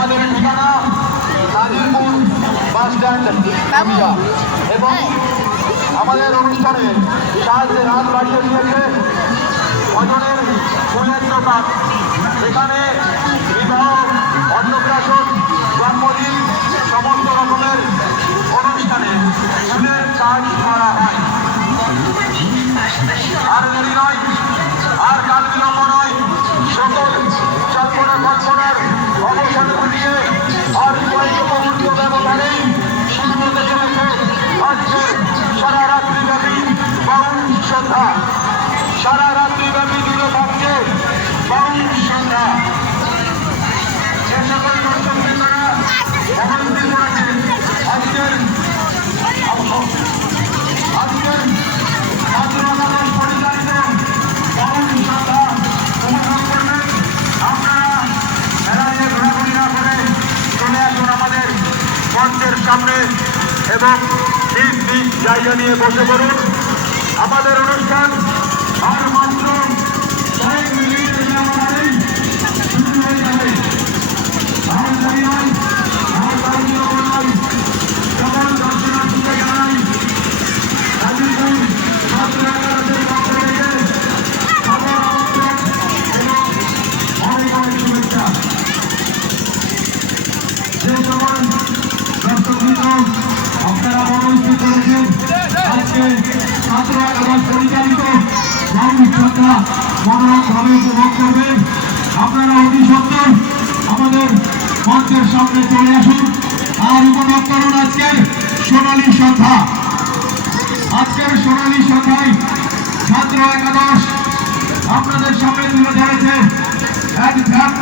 আমাদের ঠিকানা Nazirpur bus stand এবং আমাদের অনুষ্ঠানে সাহায্যের হাত বাড়িয়ে দিয়েছে ভজনের ফুলের দোকান। এখানে বিবাহ, অন্নপ্রাশন, জন্মদিন সমস্ত রকমের অনুষ্ঠানে ফুলের কাজ করা হয়। আর দেরি নয়, আর কাল বিলম্ব নয়, সকল কল্পনা কল্পনার অবসানে ঘটিয়ে আর কয়েক মুহূর্ত ব্যবধানে শুরু হতে চলেছে আজকের সারা রাত্রিব্যাপী বাউল সন্ধ্যা। সারা রাত্রিব্যাপী জুড়ে থাকছে বাউল সন্ধ্যা। যে সকল দর্শক বৃন্দরা অবস্থান করেছেন আজকের ছাত্র সমাজ পরিচালিত বাউল সন্ধ্যা উপভোগ করবেন। আপনারা মেলায় ঘোরাঘুরি না করে চলে আসুন আমাদের মঞ্চের সামনে এবং নিজ নিজ জায়গা নিয়ে বসে পড়ুন। আমাদের অনুষ্ঠান আর মাত্র কয়েক মিনিটের ব্যবধানেই শুরু হয়ে যাবে। আমার জানি নয়, আমার কারণীয় নয়, সকল দর্শনার্থীকে জানাই গাজীপুর ছাত্র একাদশের পক্ষ থেকে সবার আমন্ত্রণ এবং অনেক অনেক শুভেচ্ছা। যে সকল দর্শকবৃন্দ আপনারা মনোস্থিত করেছেন আজকে ছাত্র একাদশ পরিচালিত বাউল সন্ধ্যা মনোরমভাবে উপভোগ করবেন, আপনারা অতি সত্তর আমাদের মঞ্চের সামনে চলে আসুন আর উপভোগ করুন আজকের সোনালী সন্ধ্যা। আজকের সোনালী সন্ধ্যায় ছাত্র একাদশ আপনাদের সামনে তুলে ধরেছে এক ঝাঁক